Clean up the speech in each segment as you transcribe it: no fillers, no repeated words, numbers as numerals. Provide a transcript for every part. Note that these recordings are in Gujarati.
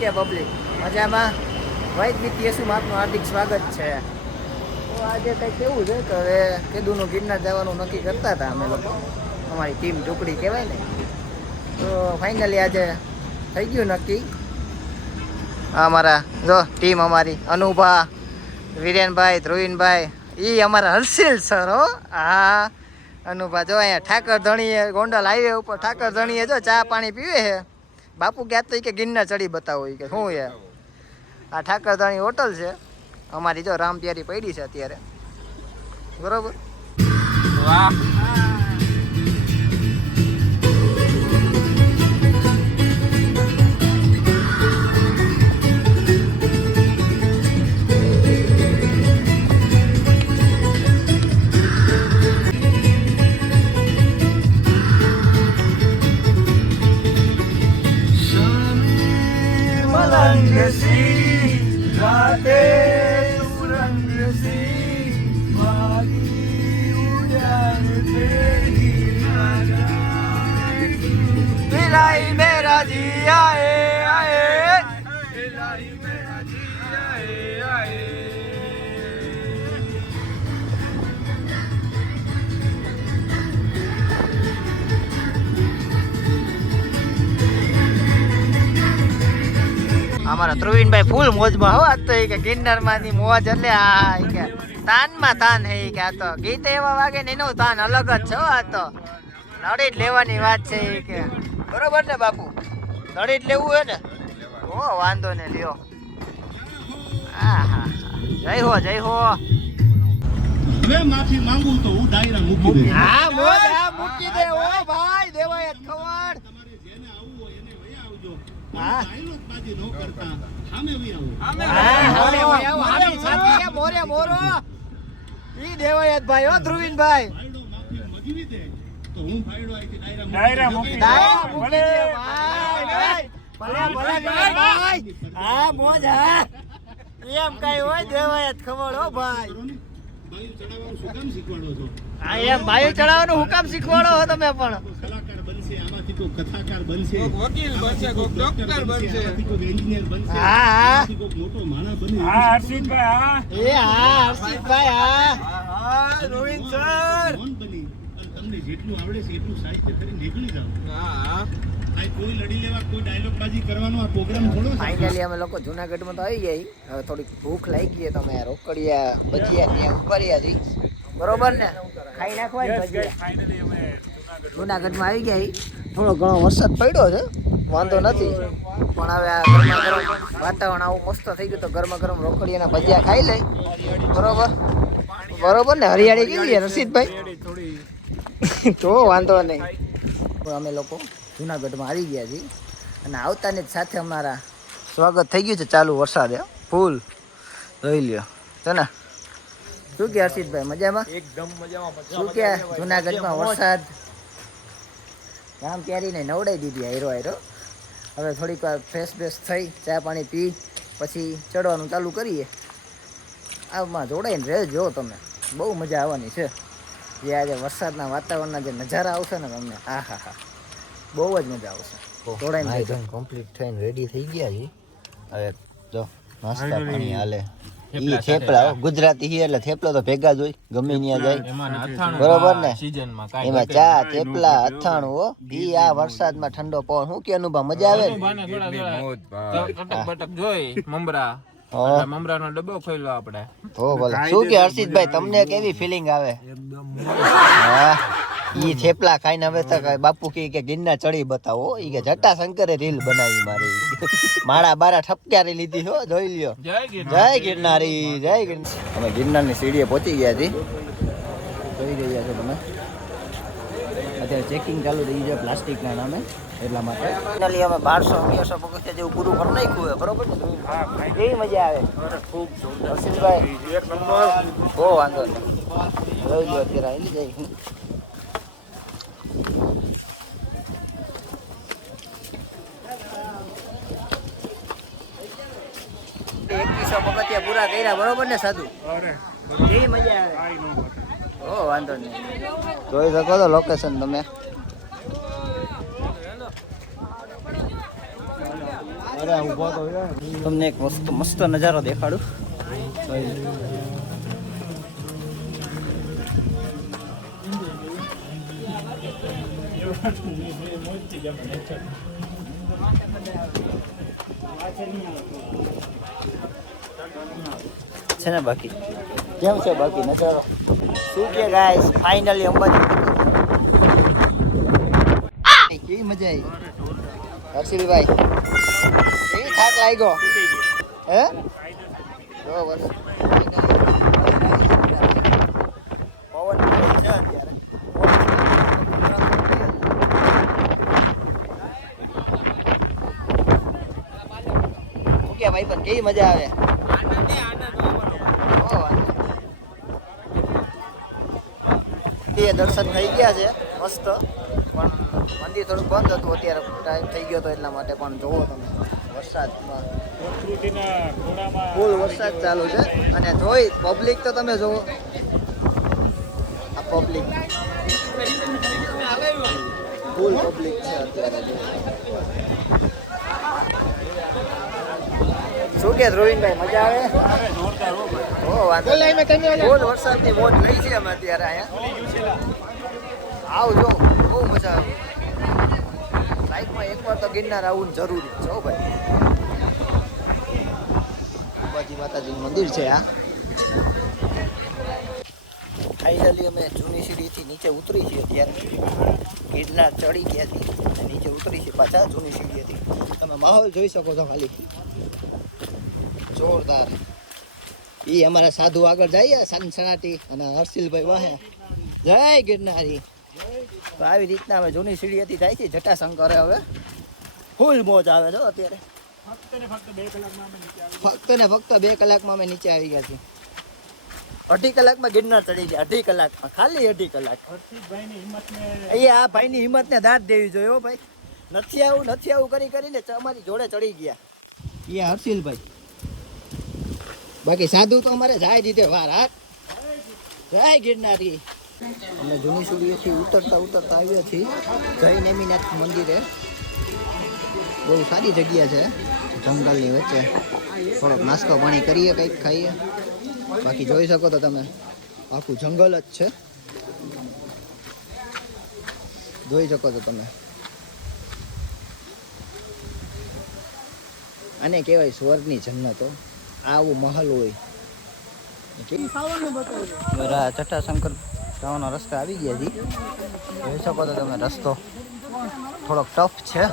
કે પબ્લિક મજામાં? વાઇટ વિથ યેસુમાં આપનું હાર્દિક સ્વાગત છે. તો આજે કંઈક એવું છે કે હવે કેદુનું ગિરનાર જવાનું નક્કી કરતા હતા અમે લોકો, અમારી ટીમ ટુકડી કહેવાય ને. તો ફાઇનલી આજે થઈ ગયું નક્કી. અમારા જો ટીમ અમારી અનુભા, વિરેનભાઈ, ધ્રુવીનભાઈ, એ અમારા હર્ષિલ સર હો. હા અનુભા જો અહીંયા ઠાકર ધણીએ ગોંડલ હાઈવે ઉપર ઠાકર ધણીએ જો ચા પાણી પીવે છે. બાપુ ક્યાં તો કે ગિરનાર ચડી બતાવો કે શું યાર. આ ઠાકર ધણી હોટલ છે અમારી, જો રામપ્યારી પડી છે અત્યારે, બરોબર. વાહ मेरा जी आए आए मेरा जी आए आए. અમારા ધ્રુવીનભાઈ ફૂલ મોજમાં હો. આજ તો કે ગિરનાર માંથી મોજ એટલે આ કે તાનમાં તાન હે કે આ તો ગીત એવા વાગે ને એનું તાન અલગ જ છે. આ તો નડી જ લેવાની વાત છે કે, બરોબર ને બાપુ? નડી જ લેવું હોય ને? ઓ વાંધો ને લ્યો. હા હા જય હો જય હો. હવે માફી માંગુ તો હું ડાયરા મૂકી દે. હા મોજ આ મૂકી દે ઓ ભાઈ, દેવાય ખબર. તમારે જેને આવવું હોય એને વહી આવજો. હા ડાયલોગ બાજી ન કરતા સામે વહી આવો. આમી સાથી કે મોરે મોરો ઈ દેવાય ભાઈ હો ધ્રુવીનભાઈ. ફાયડો માફી મગવી દે તો હું ફાયડો આઈથી ડાયરા મૂકી દે ભાઈ. ભલે ભલે ભાઈ. હા મોજ હા એમ કઈ હોય દેવાય ખબર હો ભાઈ. બાયું ચડાવવાનું શું કામ શીખવાડો છો? હા એમ બાયું ચડાવવાનું હું કામ શીખવાડો છો તમે પણ? કલાકાર બનશે, આમાંથી કોઈ કથાકાર બનશે, વકીલ બનશે, કોઈ ડોક્ટર બનશે, આમાંથી કોઈ એન્જિનિયર બનશે, હા હા આમાંથી કોઈ મોટો માણસ બને. હા હર્ષિતભાઈ હા હા રોહિત સર. કોણ બની અને તમને જેટલું આવડે છે એટલું સાહિત્ય કરી નીકળી જાવ. હા આ કોઈ લડી લેવા, કોઈ ડાયલોગ બાજી કરવાનો આ પ્રોગ્રામ થોડો છે. ફાઇનલી અમે લોકો જુનાગઢમાં તો આવી ગઈ. હવે થોડીક ભૂખ લાગી ગઈ તો અમે રોકડિયા ભજીયા ત્યાં ઉભર્યા છીએ, બરોબર ને? ખાઈ નાખવા જ ભજીયા. જુનાગઢમાં આવી ગઈ. થોડો ઘણો વરસાદ પડ્યો છે, વાંધો નથી, પણ હવે આ ગરમા ગરમ વાતાવરણ આવું મસ્ત થઈ ગયું તો ગરમા ગરમ રોકડિયાના ભજીયા ખાઈ લઈ, બરોબર બરોબર ને? હરિયાળી કેવી છે રસીદભાઈ? તો વાંધો નહીં. અમે લોકો જુનાગઢમાં આવી ગયા છીએ અને આવતાની જ સાથે અમારા સ્વાગત થઈ ગયું છે ચાલુ વરસાદે ફૂલ. જોઈ લ્યો છે ને. શું કે હર્ષિતભાઈ મજામાં? એકદમ મજામાં. શું કે જુનાગઢમાં વરસાદ રામ પ્યારીને નવડાવી દીધી હાયરો હાયરો. હવે થોડીક વાર ફ્રેશ બ્રેશ થઈ ચા પાણી પી પછી ચડવાનું ચાલુ કરીએ. આમાં જોડાઈને રહેજો તમે, બહુ મજા આવવાની છે. જે આજે વરસાદના વાતાવરણના જે નજારા આવશે ને તમને, આ હા હા બહુ જ મજા આવશે. જોડાઈને કમ્પ્લીટ થઈને રેડી થઈ ગયા છે. હવે જો નાસ્તા પાણી હાલે. ઈ થેપલા ગુજરાતી હી એટલે થેપલો તો ભેગા જ હોય, ગમે ત્યાં જાય, બરોબર ને? એમાં ચા થેપલા અથાણું હો. ઈ આ વરસાદમાં ઠંડો પવન. શું કે અનુભવ મજા આવે ને? જોઈ મમરા મમરાનો ડબ્બો ખોલ્યો આપણે તો ભલે. શું કે હર્ષિતભાઈ તમને કેવી ફિલિંગ આવે? હા ઈ થેપલા ખાઈને હવે તો બાપુ કે ગિરનાર ચડી બતાવો. ઈ કે જટા શંકરે રીલ બનાવી મારી, માળા બારા ઠપકારી લીધી હો. જોઈ લ્યો. જય ગિરનારી, જય ગિરનાર. અમે ગિરનારની સીડીએ પહોંચી ગયા છીએ, જોઈ રહ્યા છો તમે. અત્યારે ચેકિંગ ચાલુ થઈ ગયું પ્લાસ્ટિકના નામે, એટલા માટે ફાઇનલી અમે 1200-1100 પગથિયા જેવું પૂરું કરી નાખ્યું હોય, બરોબર ને? કેવી મજા આવે? ખૂબ હર્ષિતભાઈ એક નંબર. બહુ વાંધો નહીં. જોઈ લો અત્યારે આવી જાય. 2100 પગથિયા પૂરા કર્યા, બરોબર ને સાધુ? કેવી મજા આવે? ઓ વાંધો નહીં. જોઈ શકો છો લોકેશન તમે. તમને એક મસ્ત નજારો દેખાડું. છે ને બાકી કેમ છે બાકી નજારો શું કે ગાઈસ ફાઇનલી અંબાજી કેવી મજા આવી હર્ષિલભાઈ કેવી થાક લાગ્યો હે જો બસ પવન છે અત્યારે ઓકે ભાઈ પણ કેવી મજા આવે દર્શન થઈ ગયા છે મસ્ત પણ મંદિર થોડુંક બંધ હતું અત્યારે ટાઈમ થઈ ગયો હતો એટલા માટે પણ જોવો તમે વરસાદમાં ફૂલ વરસાદ ચાલુ છે અને જોઈ પબ્લિક તો તમે જોવો આ પબ્લિક ફૂલ પબ્લિક છે અત્યારે શું કે ધ્રુવીનભાઈ મજા આવે ઓ વાંધો ફૂલ વરસાદની મોજ લઈ છે અમે અત્યારે અહીંયા આવજો બહુ મજા આવે લાઈફમાં એકવાર તો ગિરનાર આવવું જરૂરી છે હો ભાઈ અંબાજી માતાજીનું મંદિર છે આ ફાઇનલી અમે જૂની સીડીથી નીચે ઉતરી છીએ અત્યારે ગિરનાર ચડી ગયા છીએ અને નીચે ઉતરી છીએ પાછા જૂની સીડી હતી તમે માહોલ જોઈ શકો છો ખાલી જોરદાર એ અમારા સાધુ આગળ જઈએ સનસનાટી અને હર્ષિલભાઈ વાહે જય ગિરનારી તો આવી રીતના અમે જૂની સીડી હતી જાય છે જટાશંકરે હવે ફૂલ મોજ આવે છે અત્યારે ફક્ત ને ફક્ત 2 કલાકમાં અમે નીચે આવી ગયા છીએ 2.5 કલાકમાં ગિરનાર ચડી ગયા 2.5 કલાકમાં ખાલી 2.5 કલાક અહીંયા આ ભાઈની હિંમતને દાદ દેવી જોઈએ હો ભાઈ નથી આવું કરીને અમારી જોડે ચડી ગયા એ હર્ષિલભાઈ બાકી સાધુ તો અમારે જાય દીધે વાર હાથ જય ગિરનારી અમે જૂની સીડીએથી ઉતરતા આવ્યા છીએ જય નેમિનાથ મંદિરે બહુ સારી જગ્યા છે જંગલની વચ્ચે થોડોક નાસ્તો પાણી કરીએ કંઈક ખાઈએ બાકી જોઈ શકો તો તમે આખું જંગલ જ છે જોઈ શકો છો તમે આને કહેવાય સ્વર્ગની જન્નતો આવું મહલ હોય જટાશંકર જવાનો રસ્તો આવી ગયા જી જોઈ શકો તો તમે રસ્તો થોડોક ટફ છે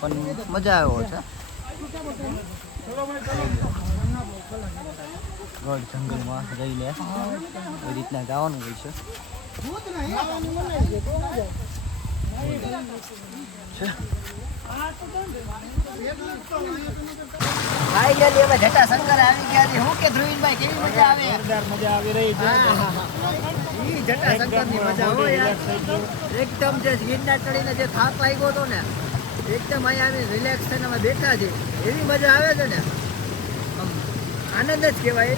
પણ મજા આવ્યો છે ગઢ જંગલમાં રહી લે એ રીતના જવાનું હોય છે ફાઇનલી અમે જટાશંકર આવી ગયા છે હું કે ધ્રુવીનભાઈ કેવી મજા આવે મજા આવી રહી છે ઈ જટાશંકરની મજા હોય એકદમ જે ગિરનાર ચડીને જે થાક લાગ્યો હતો ને એકદમ અહીંયા આવી રિલેક્સ થઈને અમે બેઠા છે એવી મજા આવે છે ને આનંદ જ કહેવાય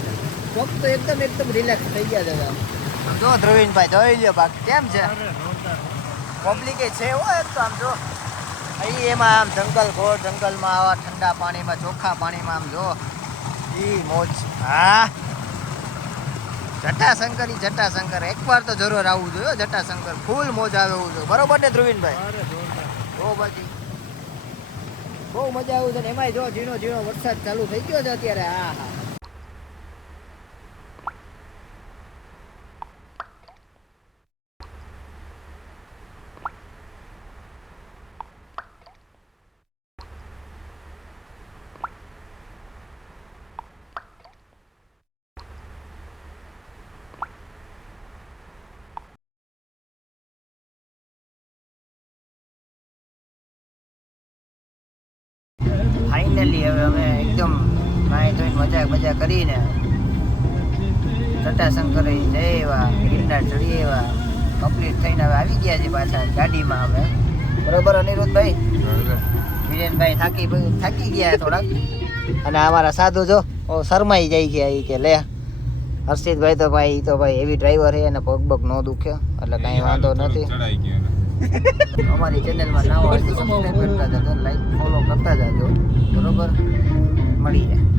ફક્ત એકદમ રિલેક્સ થઈ ગયા છે આમ જો ધ્રુવીનભાઈ જોઈ લ્યો બાકી કેમ છે પબ્લિક છે હો એક તો આમ જો અહીં એમાં આમ ઘોર જંગલમાં આવા ઠંડા પાણીમાં ચોખ્ખા પાણીમાં આમ જો ઈ મોજ હા જટાશંકર એકવાર તો જરૂર આવવું જોઈએ જટાશંકર ફૂલ મોજ આવે એવું જોઈએ બરોબર ને ધ્રુવીનભાઈ બહુ બધી બહુ મજા આવે છે ને એમાંય જો ઝીણો વરસાદ ચાલુ થઈ ગયો છે અત્યારે હા ફાઇનલી હવે અમે એકદમ નાહી ધોઈને મજા કરીને જટાશંકર જઈ એવા ગિરનાર ચડી એવા કમ્પ્લીટ થઈને હવે આવી ગયા છે પાછા ગાડીમાં અમે બરોબર અનિરુદ્ધભાઈ વિરેનભાઈ થાકી ગયા થોડાક અને અમારા સાધુ જો શરમાઈ જાય ગયા એ કે લે હર્ષિતભાઈ તો ભાઈ એવી ડ્રાઈવર છે અને પગ ન દુખે એટલે કાંઈ વાંધો નથી અમારી ચેનલમાં નવા હોય તો સબસ્ક્રાઈબ કરતા જજો લાઈક ફોલો કરતા જજો મળીએ.